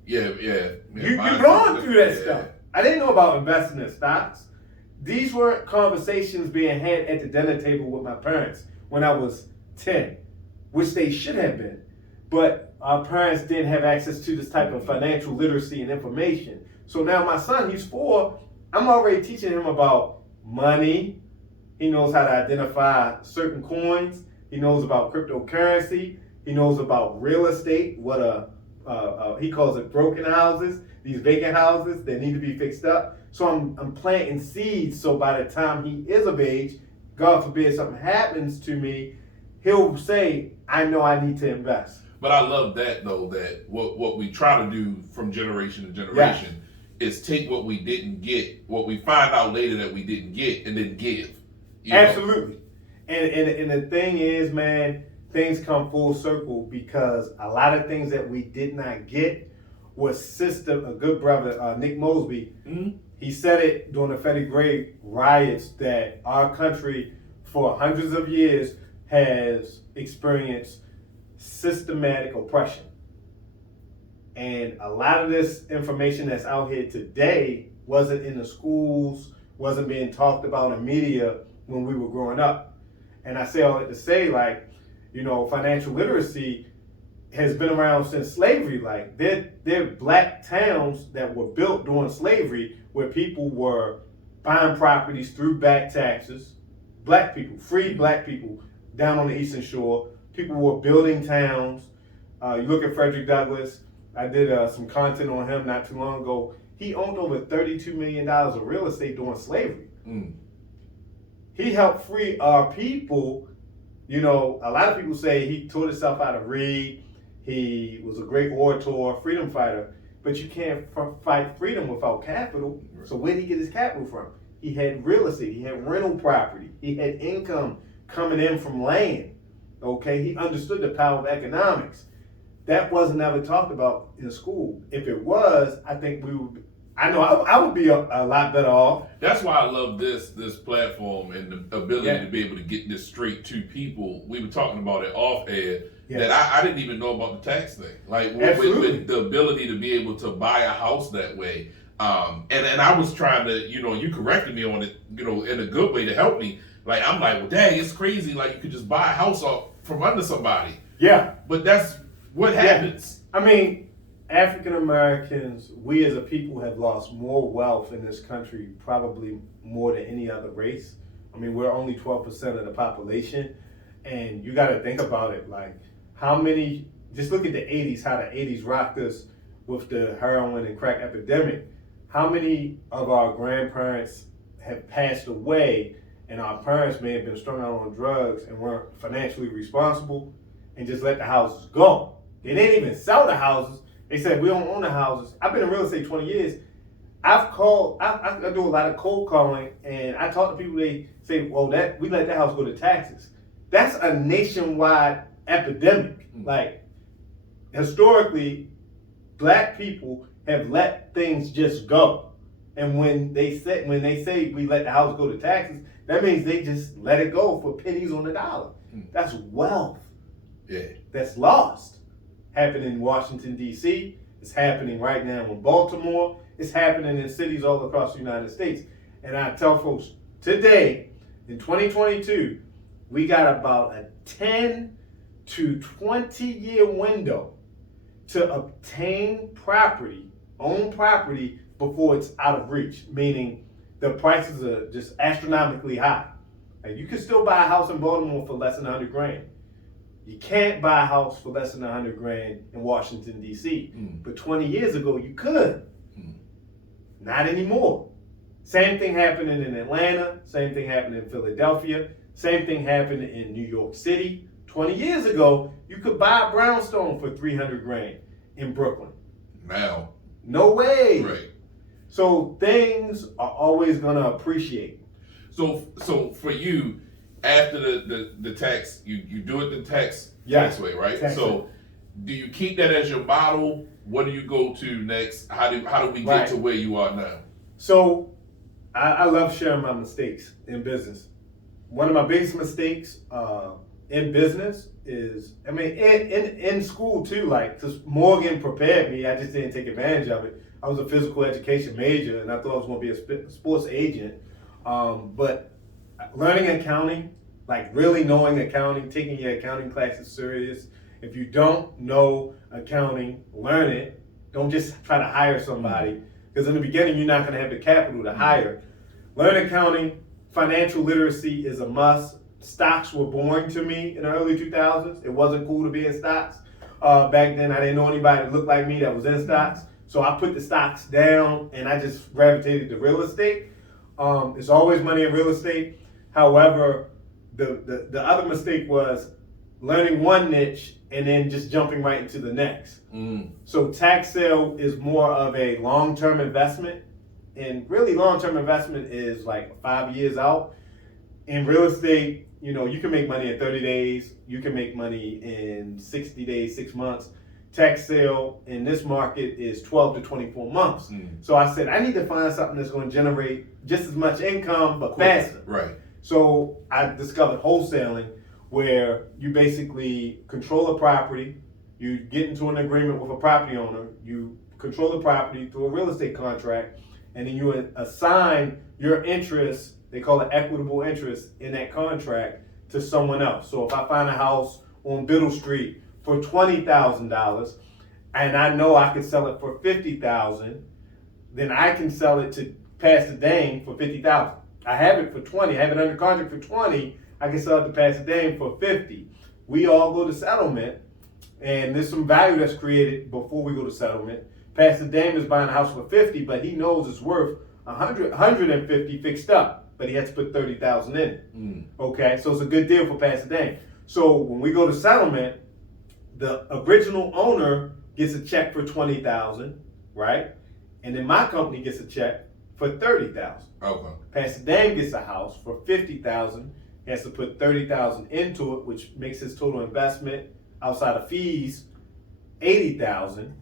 you're going through that stuff. I didn't know about investing in stocks. These weren't conversations being had at the dinner table with my parents when I was 10, which they should have been. But our parents didn't have access to this type of financial literacy and information. So now my son, he's 4, I'm already teaching him about money. He knows how to identify certain coins. He knows about cryptocurrency. He knows about real estate, he calls it broken houses, these vacant houses that need to be fixed up. So I'm planting seeds, so by the time he is of age, God forbid something happens to me, he'll say, I know I need to invest. But I love that, though, that what we try to do from generation to generation is take what we didn't get, what we find out later that we didn't get, and then give. Absolutely. And the thing is, man, things come full circle, because a lot of things that we did not get was a good brother, Nick Mosby, he said it during the Freddie Gray riots that our country for hundreds of years has experienced systematic oppression. And a lot of this information that's out here today wasn't in the schools, wasn't being talked about in media when we were growing up. And I say all that to say, like, financial literacy has been around since slavery. Like, there are black towns that were built during slavery where people were buying properties through back taxes. Black people, free black people down on the Eastern Shore. People were building towns. You look at Frederick Douglass. I did some content on him not too long ago. He owned over $32 million of real estate during slavery. He helped free our people. A lot of people say he taught himself how to read. He was a great orator, freedom fighter. But you can't fight freedom without capital. So where did he get his capital from? He had real estate. He had rental property. He had income coming in from land. Okay, he understood the power of economics. That wasn't ever talked about in school. If it was, I think I would be a lot better off. That's why I love this platform and the ability to be able to get this straight to people. We were talking about it off air that I didn't even know about the tax thing. Like with the ability to be able to buy a house that way. And I was trying to, you corrected me on it, in a good way to help me. Like, I'm like, well, dang, it's crazy. Like, you could just buy a house off from under somebody. Yeah. But that's what happens. I mean, African Americans, we as a people have lost more wealth in this country, probably more than any other race. I mean, we're only 12% of the population. And you got to think about it. Like, just look at the 80s, how the 80s rocked us with the heroin and crack epidemic. How many of our grandparents have passed away, and our parents may have been strung out on drugs and weren't financially responsible and just let the houses go? They didn't even sell the houses. They said, we don't own the houses. I've been in real estate 20 years. I do a lot of cold calling, and I talk to people, they say, well, we let that house go to taxes. That's a nationwide epidemic. Like, historically, black people have let things just go. And when they say we let the house go to taxes, that means they just let it go for pennies on the dollar. That's wealth. Yeah. That's lost. Happening in Washington, D.C. It's happening right now in Baltimore. It's happening in cities all across the United States. And I tell folks, today, in 2022, we got about a 10 to 20 year window to obtain own property before it's out of reach, meaning the prices are just astronomically high. Like, you can still buy a house in Baltimore for less than $100,000. You can't buy a house for less than $100,000 in Washington, D.C. But 20 years ago, you could. Not anymore. Same thing happening in Atlanta. Same thing happening in Philadelphia. Same thing happened in New York City. 20 years ago, you could buy a brownstone for $300,000 in Brooklyn. Now. No way. Right. So things are always going to appreciate. So for you, after the tax, you do it the tax way, right? Tax so way. Do you keep that as your model? What do you go to next? How do we get to where you are now? So I love sharing my mistakes in business. One of my biggest mistakes in business is, I mean, in school too, like, because Morgan prepared me, I just didn't take advantage of it. I was a physical education major, and I thought I was going to be a sports agent. But learning accounting, like really knowing accounting, taking your accounting classes serious. If you don't know accounting, learn it. Don't just try to hire somebody, because in the beginning, you're not going to have the capital to hire. Learn accounting. Financial literacy is a must. Stocks were boring to me in the early 2000s. It wasn't cool to be in stocks. Back then, I didn't know anybody that looked like me that was in stocks. So I put the stocks down and I just gravitated to real estate. It's always money in real estate. However, the other mistake was learning one niche and then just jumping right into the next. So tax sale is more of a long-term investment. And really, long-term investment is like 5 years out. In real estate, you know, you can make money in 30 days. You can make money in 60 days, 6 months. Tax sale in this market is 12 to 24 months. So I said, I need to find something that's going to generate just as much income, but faster. Right. So I discovered wholesaling, where you basically control a property. You get into an agreement with a property owner. You control the property through a real estate contract. And then you assign your interest, they call it equitable interest, in that contract to someone else. So if I find a house on Biddle Street for $20,000 and I know I can sell it for $50,000, then I can sell it to Pastor Dame for $50,000. I have it for $20,000, I have it under contract for $20,000, I can sell it to Pastor Dame for $50,000. We all go to settlement, and there's some value that's created before we go to settlement. Pastor Dame is buying a house for $50,000, but he knows it's worth $150,000 fixed up, but he has to put $30,000 in it. Okay, so it's a good deal for Pastor Dame. So when we go to settlement, the original owner gets a check for $20,000, right? And then my company gets a check for $30,000. Okay. Pastor Dame gets a house for $50,000. He has to put $30,000 into it, which makes his total investment outside of fees $80,000.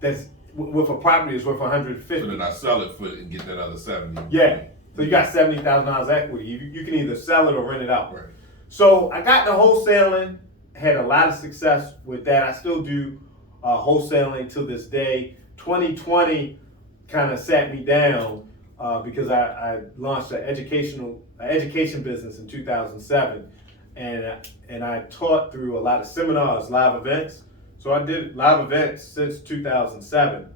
That's with a property that's worth $150,000. So then I sell it for and get that other $70,000. Yeah. So you got $70,000 equity. You can either sell it or rent it out. Right. So I got into wholesaling, had a lot of success with that. I still do wholesaling to this day. 2020 kind of sat me down because I launched an education business in 2007, and I taught through a lot of seminars, live events. So I did live events since 2007,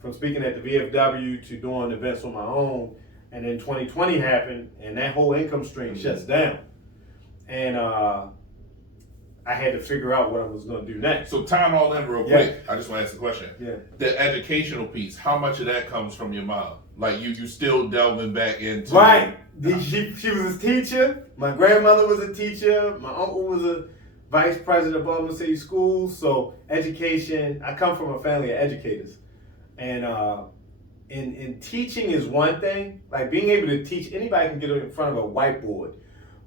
from speaking at the VFW to doing events on my own. And then 2020 happened, and that whole income stream shuts down. And I had to figure out what I was going to do next. So tying all in real quick, I just want to ask the question. Yeah. The educational piece, how much of that comes from your mom? Like you still delving back into... Right. She was a teacher. My grandmother was a teacher. My uncle was a vice president of Baltimore City Schools. So education, I come from a family of educators. And in teaching is one thing. Like being able to teach, anybody can get in front of a whiteboard.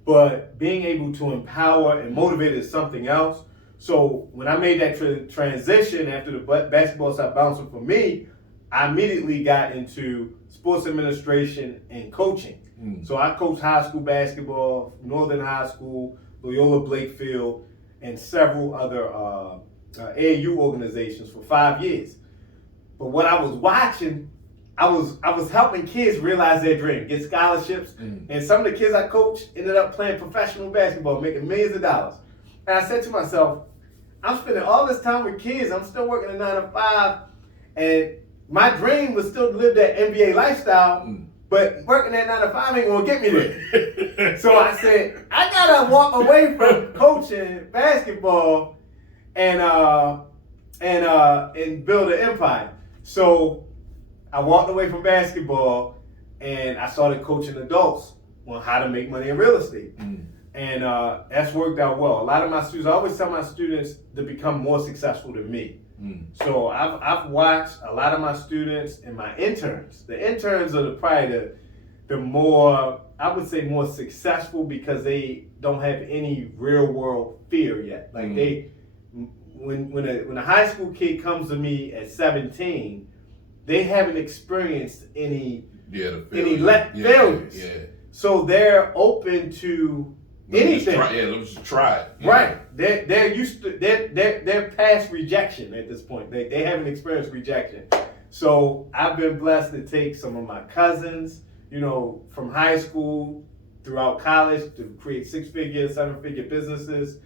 But being able to empower and motivate is something else. So when I made that transition after the basketball stopped bouncing for me, I immediately got into sports administration and coaching. So I coached high school basketball, Northern High School, Loyola Blakefield, and several other AAU organizations for 5 years. But what I was watching, I was helping kids realize their dream, get scholarships, and some of the kids I coached ended up playing professional basketball, making millions of dollars. And I said to myself, I'm spending all this time with kids, I'm still working a 9 to 5, and my dream was still to live that NBA lifestyle, but working that 9 to 5 ain't gonna get me there. So I said, I gotta walk away from coaching basketball and build an empire. So I walked away from basketball and I started coaching adults on how to make money in real estate. And that's worked out well. A lot of my students, I always tell my students to become more successful than me. So I've watched a lot of my students and my interns. The interns are probably the more, I would say, more successful because they don't have any real world fear yet. Like when a high school kid comes to me at 17, they haven't experienced any failures. Yeah. So they're open to anything. Let's just try it. Yeah. Right. They're used to they're past rejection at this point. They haven't experienced rejection. So I've been blessed to take some of my cousins, from high school throughout college to create 6-figure, 7-figure businesses,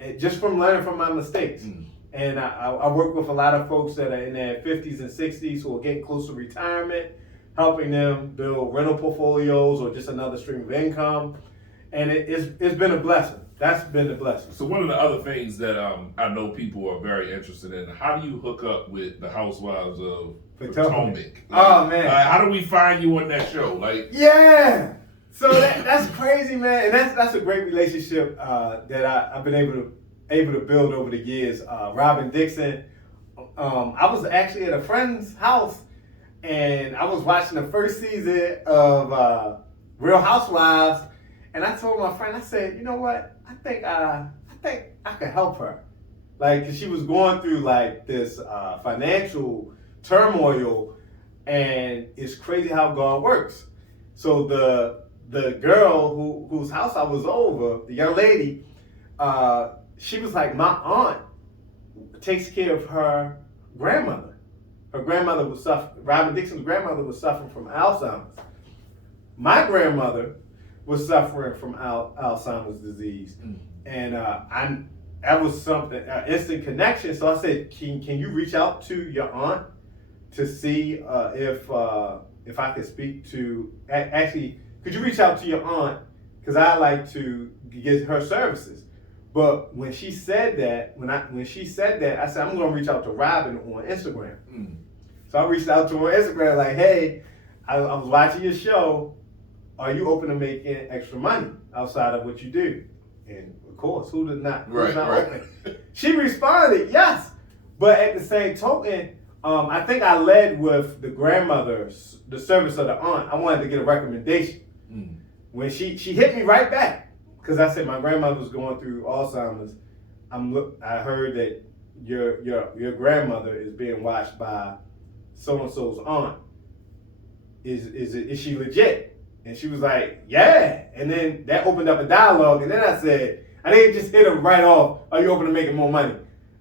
and just from learning from my mistakes. And I work with a lot of folks that are in their 50s and 60s who are getting close to retirement, helping them build rental portfolios or just another stream of income. And it's been a blessing. That's been a blessing. So one of the other things that I know people are very interested in, how do you hook up with the Housewives of Potomac? Oh, man. How do we find you on that show? Yeah. So that's crazy, man. And that's a great relationship that I've been able to build over the years. Robin Dixon, I was actually at a friend's house, and I was watching the first season of Real Housewives, and I told my friend, I said, you know what? I think I could help her, cause she was going through this financial turmoil, and it's crazy how God works. So the girl whose house I was over, the young lady, she was like, my aunt takes care of her grandmother. Her grandmother was Robin Dixon's grandmother was suffering from Alzheimer's. My grandmother was suffering from Alzheimer's disease. And that was something, instant connection. So I said, can you reach out to your aunt to see if I could speak to, actually, could you reach out to your aunt? Because I like to get her services. But when she said that, I said, I'm going to reach out to Robin on Instagram. So I reached out to her on Instagram like, hey, I was watching your show. Are you open to making extra money outside of what you do? And of course, who's not open? She responded, yes. But at the same token, I think I led with the grandmother's, the service of the aunt. I wanted to get a recommendation. When she hit me right back, because I said my grandmother was going through Alzheimer's. I heard that your grandmother is being watched by so and so's aunt. Is she legit? And she was like, yeah. And then that opened up a dialogue. And then I said, I didn't just hit her right off, are you open to making more money?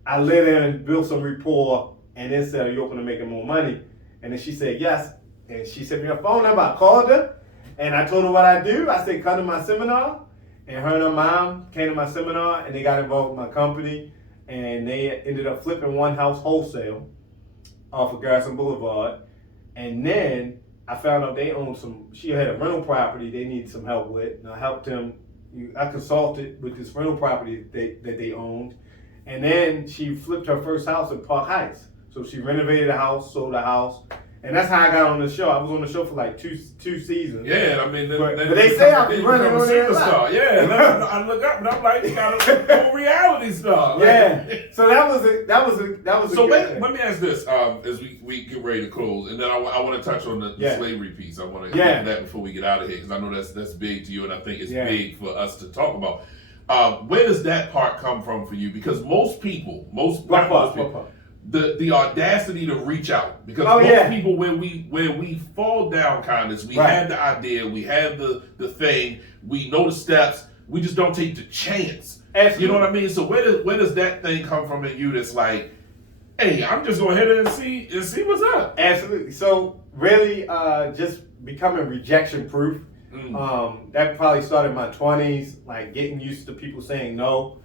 I let her and built some rapport and then said, are you open to making more money? And then she said, yes. And she sent me her phone number. I called her and I told her what I do. I said, come to my seminar. And her and her mom came to my seminar and they got involved with my company. And they ended up flipping one house wholesale off of Garrison Boulevard. And then I found out they owned she had a rental property they needed some help with. And I helped them. I consulted with this rental property that they owned. And then she flipped her first house in Park Heights. So she renovated the house, sold the house. And that's how I got on the show. I was on the show for like two seasons. Yeah, I mean, but they say I'll be running on there. Yeah, I look up and I'm like, you got a whole reality star. Yeah. So that was a. So let me ask this as we get ready to close, and then I want to touch on the slavery piece. I want to get that before we get out of here because I know that's big to you, and I think it's big for us to talk about. Where does that part come from for you? Because most people, the audacity to reach out, because most people where we fall down kindness, we have the idea, we have the thing, we know the steps, we just don't take the chance. Absolutely. You know what I mean? So where does that thing come from in you that's like, hey, I'm just going ahead and see what's up? Absolutely. So really just becoming rejection proof. That probably started in my 20s, like getting used to people saying no.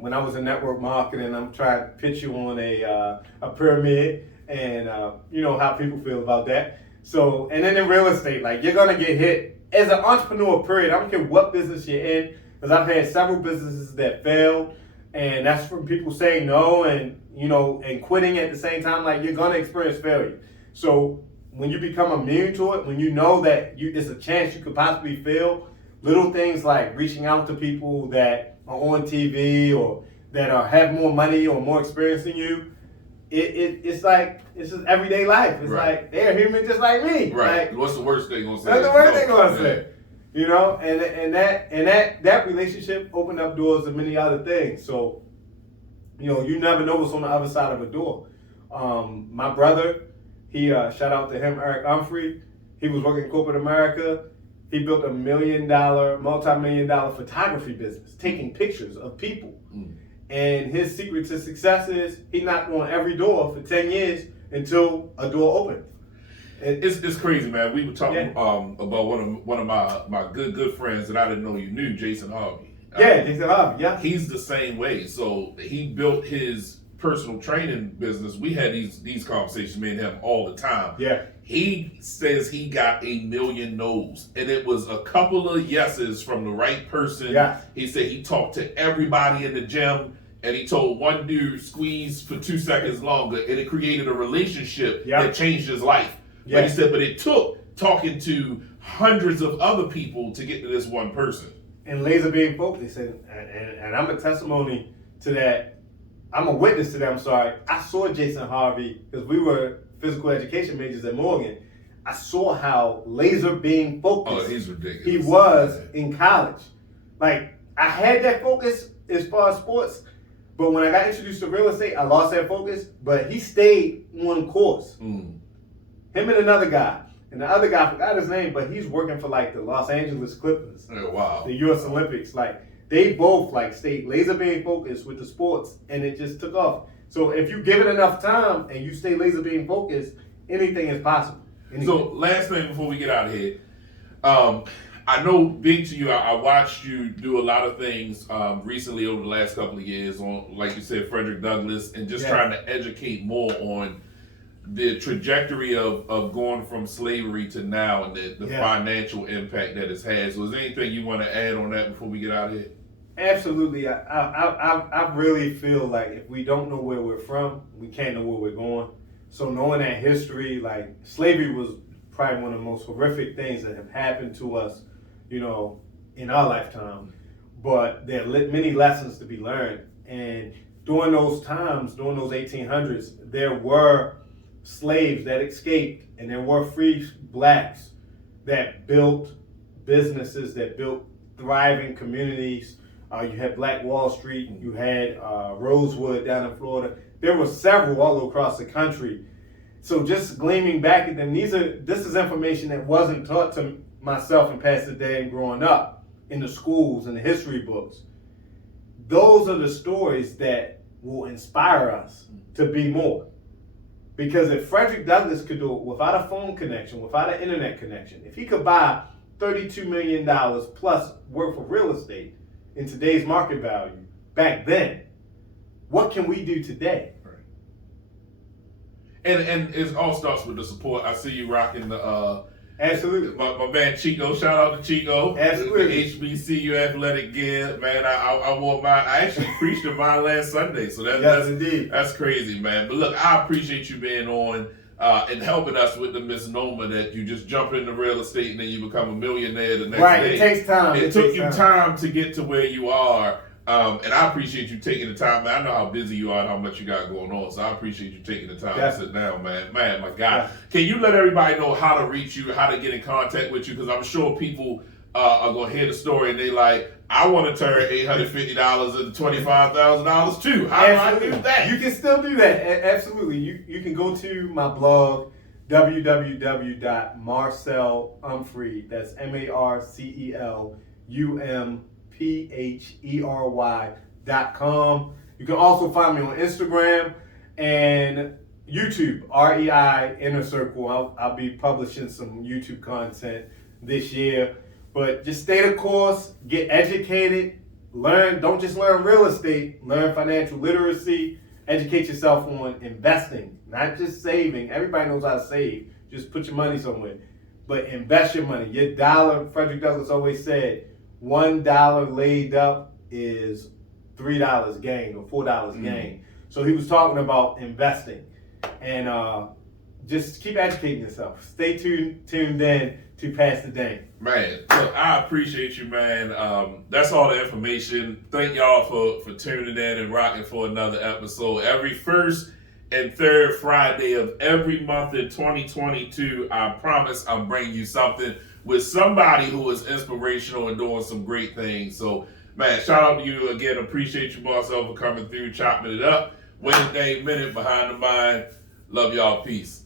When I was in network marketing, I'm trying to pitch you on a pyramid, and you know how people feel about that. So, and then in real estate, like you're gonna get hit as an entrepreneur. Period. I don't care what business you're in, because I've had several businesses that failed, and that's from people saying no, and and quitting at the same time. Like you're gonna experience failure. So when you become immune to it, when you know that it's a chance you could possibly fail, little things like reaching out to people that are on TV or that have more money or more experience than you, it's just everyday life. It's like they're human just like me. Right. Like, what's the worst thing gonna say? What's the worst thing gonna say? And that relationship opened up doors to many other things. So You never know what's on the other side of a door. My brother, he shout out to him, Eric Umphery. He was working in corporate America. He built a multi-million-dollar photography business, taking pictures of people. And his secret to success is he knocked on every door for 10 years until a door opened. It's crazy, man. We were talking about one of my good friends that I didn't know you knew, Jason Harvey. Jason Harvey, yeah. He's the same way. So he built his personal training business. We had these conversations, me and him, all the time. Yeah. He says he got 1 million no's, and it was a couple of yeses from the right person. Yeah. He said he talked to everybody in the gym, and he told one dude squeeze for 2 seconds longer, and it created a relationship that changed his life. Yeah. But he said, but it took talking to hundreds of other people to get to this one person. And laser beam focus, and I'm a testimony to that. I'm a witness to that. I'm sorry. I saw Jason Harvey because we were physical education majors at Morgan. I saw how laser beam focused he's ridiculous. He was in college. Like, I had that focus as far as sports, but when I got introduced to real estate, I lost that focus. But he stayed on course. Him and another guy. And the other guy, I forgot his name, but he's working for like the Los Angeles Clippers. Oh, wow. The U.S. Olympics. Like, they both like stayed laser beam focused with the sports, and it just took off. So if you give it enough time and you stay laser beam focused, anything is possible. Anything. So last thing before we get out of here, I know big to you. I watched you do a lot of things recently over the last couple of years on, like you said, Frederick Douglass, and just trying to educate more on the trajectory of going from slavery to now and the financial impact that it's had. So is there anything you want to add on that before we get out of here? Absolutely. I really feel like if we don't know where we're from, we can't know where we're going. So knowing that history, like slavery was probably one of the most horrific things that have happened to us, in our lifetime. But there are many lessons to be learned. And during those times, during those 1800s, there were slaves that escaped, and there were free blacks that built businesses, that built thriving communities. You had Black Wall Street, you had Rosewood down in Florida. There were several all across the country. So just gleaming back at them, this is information that wasn't taught to myself and Pastor Dan growing up in the schools and the history books. Those are the stories that will inspire us to be more. Because if Frederick Douglass could do it without a phone connection, without an internet connection, if he could buy $32 million plus worth of real estate in today's market value back then, what can we do today? Right. And it all starts with the support. I see you rocking the Absolutely. My man Chico, shout out to Chico. Absolutely. The HBCU athletic gear, man. I wore mine. I actually preached in mine last Sunday, so that's crazy, man. But look, I appreciate you being on and helping us with the misnomer that you just jump into real estate and then you become a millionaire the next day. Right, it takes time. It took you time to get to where you are. And I appreciate you taking the time, man. I know how busy you are and how much you got going on, so I appreciate you taking the time to sit down, man. Man, my God. Yeah. Can you let everybody know how to reach you, how to get in contact with you? Because I'm sure people are going to hear the story and they like, I want to turn $850 into $25,000 too. How do I do that? You can still do that. Absolutely. You can go to my blog, www.marcelumphery, that's MarcelUmphery.com. You can also find me on Instagram and YouTube, REI Inner Circle. I'll be publishing some YouTube content this year. But just stay the course, get educated, learn. Don't just learn real estate, learn financial literacy, educate yourself on investing, not just saving. Everybody knows how to save. Just put your money somewhere. But invest your money. Your dollar, Frederick Douglass always said, $1 laid up is $3 gain or $4 gain. So he was talking about investing. And just keep educating yourself. Stay tuned in to Pass the Day. Man, look, I appreciate you, man. That's all the information. Thank y'all for tuning in and rocking for another episode. Every first and third Friday of every month in 2022, I promise I'm bringing you something with somebody who is inspirational and doing some great things. So Man, shout out to you again. Appreciate you, Marcel, for coming through, chopping it up. Wednesday Minute Behind the Mind. Love y'all. Peace.